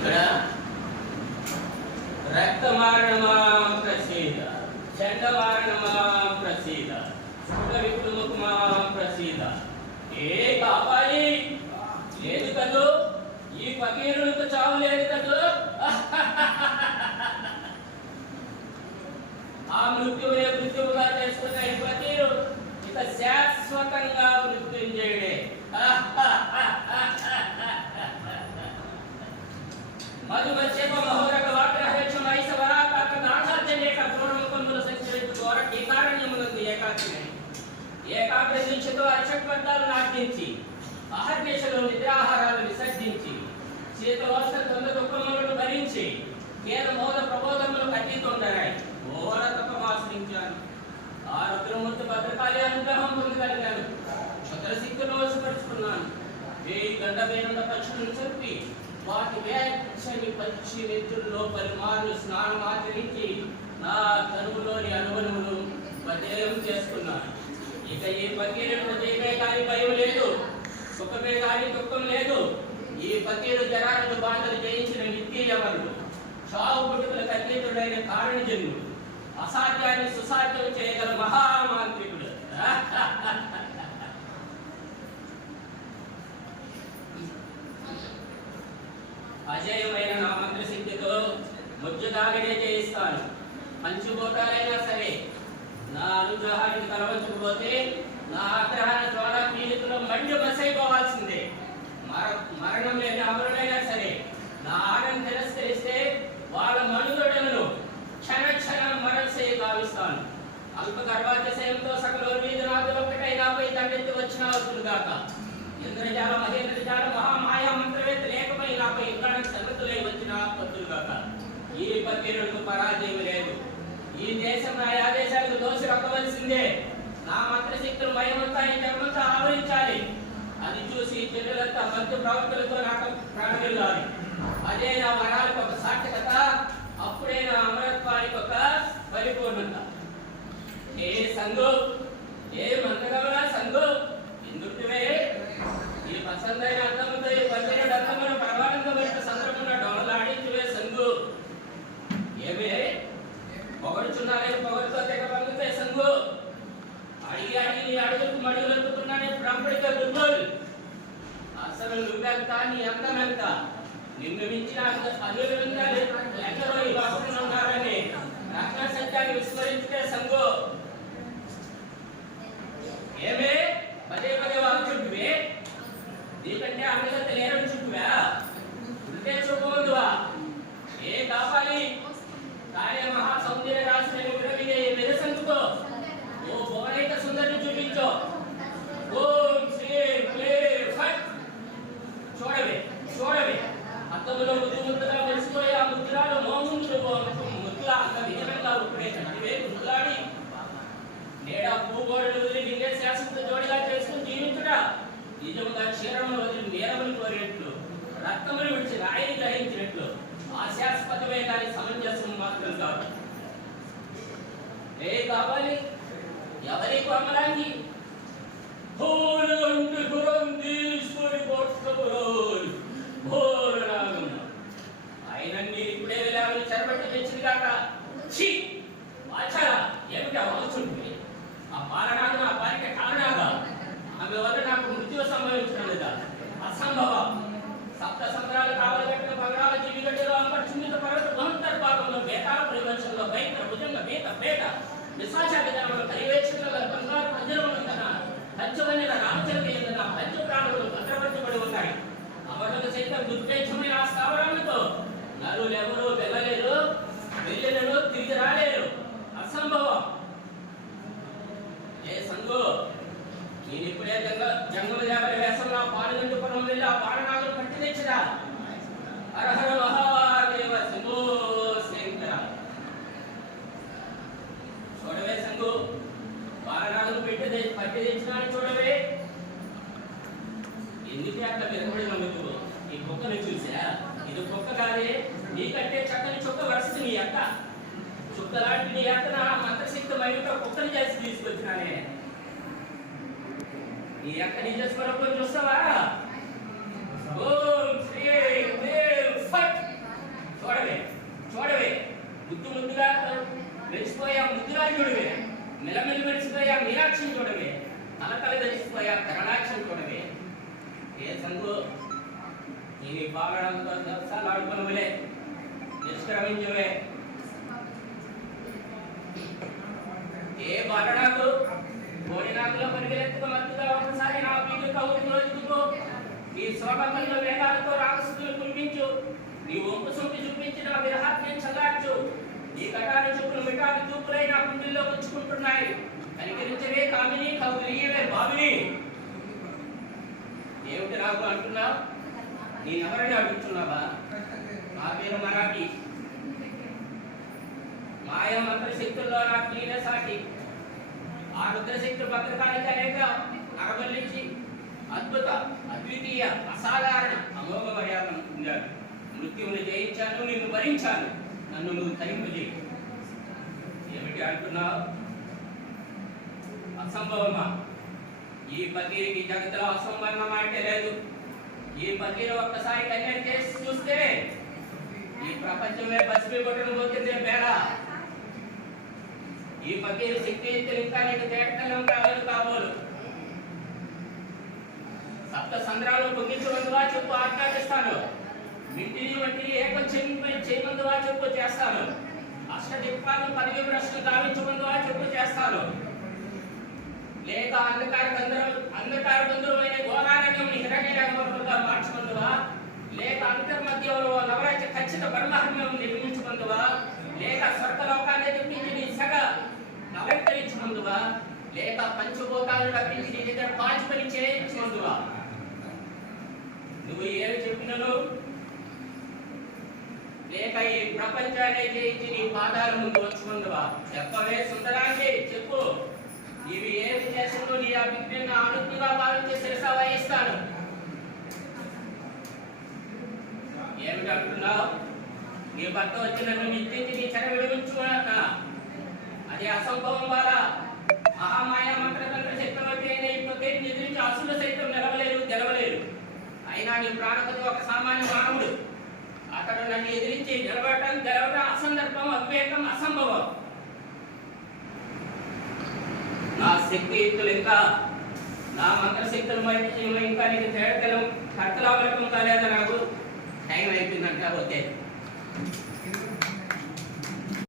ఇక్కడ రక్తమారణమా ప్రసీద చండమారణమా ప్రసీద శుక్ల ప్రసీద ఏ కాపాలి లేదు కదూ? ఈ ఫకీరులకు చావు లేదు కదూ? ఆ మృత్యువునే మృత్యువుగా చేసుకున్న ఈ ఫకీరు ఇక శాశ్వతంగా మృత్యుంజయుడే. మధుమత్సేమ మహోరగ వాగ్రహేక్ష మైస వరాకాక నాథార్జనేక పూర్వముఖముల సంచరించు ఘోర టీకారణ్యమునందు ఏకాగ్రని ఏకాగ్ర దీక్షతో అరిషట్వర్గాలు అహర్నిశలో నిద్రాహారాలు విసర్జించి శీతలోష్ణ తొంద దుఃఖములను భరించి కేన మోద ప్రబోధములు కట్టితోండరాయి ఘోర తపమాశ్రించాను ఆ రుద్రమూర్తి భద్రకాళి అనుగ్రహం పొందగలిగాను శుద్ర వశపరుచుకున్నాను వేయి గండమైన పక్షులను చెప్పి వాటి వేక్షని పక్షి నెత్తుల్లో పలుమార్లు స్నానం ఆచరించి నా తనువులోని అనుభవములు బదేయం చేసుకున్నాను ఇక ఈ పకీరుడు ఉదయమే కానీ భయం లేదు సుఖమే కానీ దుఃఖం లేదు. ఈ పకీరు జనాలను బాధలు జయించిన నిత్యయవరుడు చావు పుట్టుకుల అతీతుడైన కారణజన్ముడు అసాధ్యాన్ని సుసాధ్యం చేయగల మహామాంత్రికుడు. అజయమైన నా మంత్రశక్తితో ముజ్జుదాగనే చేయిస్తాను. పంచిపోతారైనా సరే నా అనుగ్రహానికి తలవంచుకుపోతే నా ఆగ్రహాన్ని ద్వారా పీడితులు మండి మసైపోవాల్సిందే మర మరణం లేని అమరుడైనా సరే నా ఆటను తిరస్కరిస్తే వాళ్ళ మనుగడలను క్షణ క్షణం మరసే భావిస్తాను. అల్ప గర్భాతిశయంతో సకల మీద నాదులు ఒకటై నాపై దండెత్తి వచ్చిన వస్తుడుగాక ఇంద్రజాల మహేంద్ర ఈ పకీరులకు పరాజయం లేదు. ఈ దేశం నా ఆదేశాలకు దోషి రొక్కవలసిందే నా మంత్రశక్తులు మయమంతా ఈ జగమంతా ఆవరించాలి. అది చూసి జనులంతా మంత్రి ప్రవర్తనతో నాకు ప్రాణమిల్లాలి. అదే నా వరాలకు ఒక సార్థకత అప్పుడే నా అమరత్వానికి ఒక పరిపూర్ణత. ఏ సంగు ఏ మంత్రగమన సంగు అసలు నువ్వెంత నీ అందమెంత నిన్ను మించిన అదులుగా ఎందరో ఈ లోకంలో ఉన్నారని రక్షణ సత్యాన్ని విస్మరించితే సంగు ఏమే? నిజముగా క్షీరమును వదిలి నేరములు కోరినట్లు రక్తములు విడిచి రాయిని గ్రహించినట్లు ఆశాస్పదమే కానీ సమంజసం మాత్రం కాదు. ఏ కావాలి? ఎవరి కొమ్మలాంగి హోలంటి అందువల్ల నాకు మృత్యువు సంభవించడం లేదా? అసంభవం. సప్త సంద్రాలు కావలగట్టిన పగడాల జీవిగడ్డలో అంబర్చుందిత పర్వత గుహంతర్ బహుంతర్భాగంలో బేతాల పరివర్షంలో బయట భుజంగ బేత పేట నిశాచ విధానంలో పరివేక్షణలో బంగారు పంజరమునందన పంచమైన రామచంద్ర ఎందున పంచ ప్రాణులు భద్రపరచబడి ఉన్నాయి. అమరులకు సైతం దుర్భేక్షమైన ఆ స్థావరాలతో నరులు ఎవరు వెళ్ళలేరు వెళ్ళలేరు తిరిగి రాలేరు. అసంభవం. ఏ సంగు అదేవిధంగా జంగుల యాభై జంగమ జాబరి వేసంలో పాడుగంటు పొలం వెళ్ళి ఆ పాడనాగులు పట్టి తెచ్చిరా. హరహర మహాదేవ శంభో శంకర. చూడవే సంగు పాడనాగులు పెట్టి పట్టి తెచ్చినా చూడవే. ఎందుకే అట్లా వెనకబడి నమ్ముకు ఈ కుక్కను చూసా? ఇది కుక్క కాదే. నీకంటే చక్కని చుక్క వరుస నీ అక్క. చుక్క లాంటి నీ అక్క నా మంత్రశక్తి మైలుతో కుక్కను చేసి తీసుకొచ్చినానే. నీ యొక్క నిజ స్వరూపం చూస్తావా ఓం శ్రీ ఫట్ చూడవే చూడవే ముద్దు ముద్దుగా మెరిసిపోయా ముద్దురాజుడివే మెలమెలి మెరిసిపోయా మీనాక్షిని చూడవే తలతల ధరిసిపోయా కరణాక్షిని చూడవే ఏ సంగు? నీవి బాగడంతో దర్శాలు ఆడుకునవలే నిష్క్రమించవే. ఏ బాగడాకు శోభకల్లో వేగాలతో రాక్షసులు కురిపించు. నీ వంపు సొంపి చూపించిన నా విరహాత్మ్యం చల్లార్చు. నీ కటారి చూపులు మిఠారి చూపులై నా గుండెల్లో ఉంచుకుంటున్నాయి కనికరించవే కామిని కౌగిలియవే బాబిని ఏమిటి నాకు అంటున్నావు నేనెవరిని అడుగుతున్నావా? నా పేరు మరాఠీ. మాయ మంత్రశక్తుల్లో నా క్లీన సాటి. ఆ రుద్రశక్తి భద్రకాళిక లేక నరబల్లించి అద్భుత అద్వితీయ అసాధారణ అమోఘ మర్యాదను పొందాడు మృత్యువుని జయించాను నిన్ను భరించాను. నన్ను నువ్వు తరింపజేయి. ఏమిటి అంటున్నావు? అసంభవమా? ఈ పకీరికి జగత్తులో అసంభవం అంటే లేదు. ఈ పకీరు ఒక్కసారి కన్యర్ చేసి చూస్తే ఈ ప్రపంచమే పసిపి కొట్టడం పోతుంది బేడ ఈ పకీరు శక్తి ఇంకా నీకు తేటతనం కావాలి కాబోలు. సప్త సంద్రాలు పొంగించమందువా చెప్పు ఆజ్ఞాపిస్తాను మింటిని వంటి ఏకం చెంపి చేయమందువా చెప్పు చేస్తాను. అష్ట దిక్పాలు పదవి ప్రశ్నలు గావించమందువా చెప్పు చేస్తాను. లేక అంధకార బంధువు అంధకార బంధువులైన ఘోరారణ్యం హిరణ్యగా మార్చమందువా లేక అంతర్మధ్యంలో నవరాజ్య ఖచ్చిత బ్రహ్మహర్మ్యం నిర్మించమందువా లేక స్వర్గలోకాన్ని తెప్పించి నీ సగ నవీకరించమందువా లేక పంచభూతాలను రప్పించి నీ దగ్గర పాచి చేయించమందువా నువ్వు ఏమి చెప్పినను? లేక ఈ ప్రపంచాన్ని జయించి నీ పాదాల ముందు వచ్చుకుందువా చెప్పవే సుందరాన్ని చెప్పు. నీవి ఏమి చేసిందో నీ అభిజ్ఞను ఆనుజ్ఞగా భావించి శిరస వహిస్తాను. ఏమిటి అంటున్నావు నీ భర్త వచ్చి నన్ను నిత్యించి నీ చెర విడిపించుకున్నాక అది అసంభవం వల్ల మహామాయ మంత్రతంత్ర చక్రవర్తి అయిన ఈ ప్రత్యేక ఎదిరించి అసులు సైతం నిలవలేరు గెలవలేరు అయినా నీ ప్రాణపతి ఒక సామాన్య మానవుడు. అతడు నన్ను ఎదిరించి నిలబడటం గెలవటం అసందర్భం అవివేకం అసంభవం. నా శక్తి యుక్తులు ఇంకా నా మంత్రశక్తులు మరి ఇంకా నీకు తేడతలం కర్తలావలకం కాలేదా నాకు? టైం అయిపోయిందంట ఓకే